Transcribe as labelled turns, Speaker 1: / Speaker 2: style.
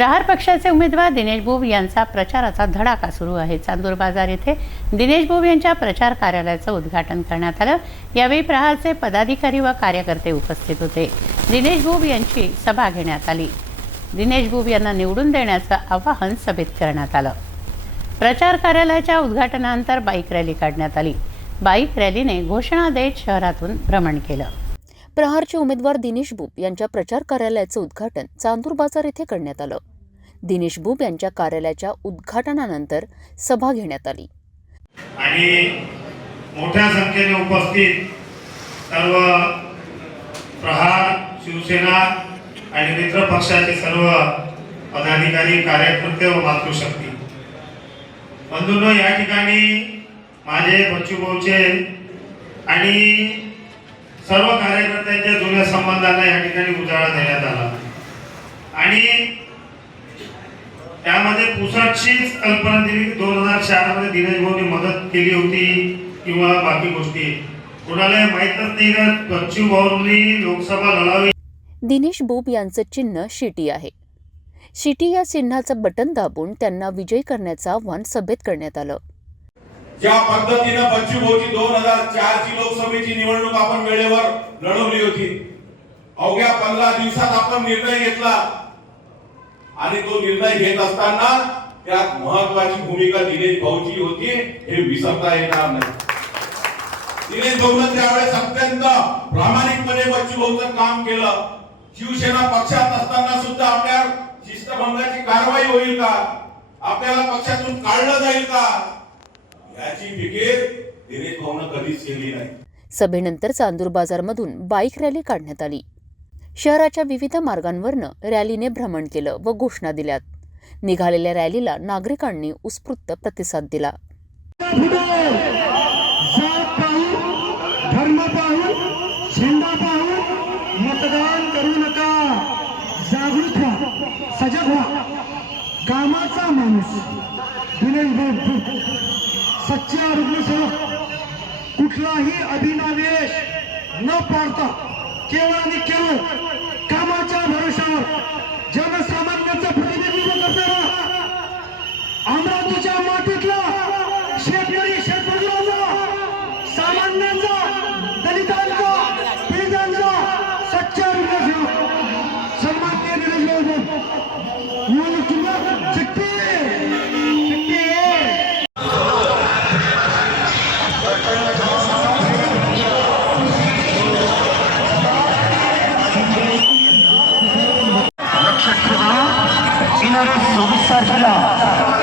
Speaker 1: प्रहार पक्षाचे उमेदवार दिनेश बोब यांचा प्रचाराचा धडाका सुरू आहे चांदूर बाजार येथे दिनेश बोब यांच्या प्रचार कार्यालयाचं उद्घाटन करण्यात आलं यावेळी प्रहारचे पदाधिकारी व कार्यकर्ते उपस्थित होते दिनेश बोब यांची सभा घेण्यात आली दिनेश बोब यांना निवडून देण्याचं आवाहन सभेत करण्यात आलं प्रचार कार्यालयाच्या उद्घाटनानंतर बाईक रॅली काढण्यात आली बाईक रॅलीने घोषणा देत शहरातून भ्रमण केलं प्रहारचे उमेदवार दिनेश बोब यांच्या प्रचार कार्यालयाचं उद्घाटन चांदूर बाजार येथे करण्यात आलं दिनेश बुब यांच्या कार्यालयाच्या उद्घाटनानंतर सभा घेण्यात आली
Speaker 2: आणि मोठ्या संख्येने उपस्थित सर्व प्रहार शिवसेना आणि मित्र पक्षाचे सर्व पदाधिकारी कार्यकर्ते व मातृशक्ती बंधूंनो या ठिकाणी माझे बच्चू आणि सर्व कार्यकर्त्यांच्या जुन्या संबंधांना या ठिकाणी उजाळा देण्यात आला आणि त्यामध्ये पुसाचीच कल्पना दिली की दोन हजार चार मध्ये दिनेश भाऊने मदत केली होती किंवा बाकी गोष्टी कोणाला माहीतच नाही का पश्चिम भाऊंनी लोकसभा लढावी
Speaker 1: दिनेश बोब यांचं चिन्ह शिटी आहे शिटी या चिन्हाचं बटन दाबून त्यांना विजय करण्याचं आव्हान सभेत करण्यात आलं
Speaker 2: ज्या पद्धतीनं पश्चिम भाऊची दोन हजार चार ची लोकसभेची निवडणूक आपण वेळेवर लढवली होती अवघ्या पंधरा दिवसात आपण निर्णय घेतला आणि तो निर्णय घेत असताना त्या महत्वाची भूमिका दिनेश भाऊची होती हे विसरता येणार नाही दिनेश भाऊन त्यावेळेस अत्यंत प्रामाणिकपणे बच्चू भाऊचं काम केलं शिवसेना पक्षात असताना सुद्धा आपल्या शिस्तभंगाची कारवाई होईल का आपल्याला पक्षातून काढलं जाईल का याची फिकीर दिनेश भाऊन कधीच केली नाही
Speaker 1: सभेनंतर चांदूर बाजारमधून बाईक रॅली काढण्यात आली शहराच्या विविध मार्गांवरनं रॅलीने भ्रमण केलं व घोषणा दिल्यात निघालेल्या रॅलीला नागरिकांनी उत्स्फूर्त प्रतिसाद दिला
Speaker 3: मतदान करू नका व्हा सजग व्हा कामाचा माणूस सच्चा रुग्णसेवक कुठलाही अभिनावेश न पाडता केवळ आणि केवळ कामाच्या भरोशावर فیصلہ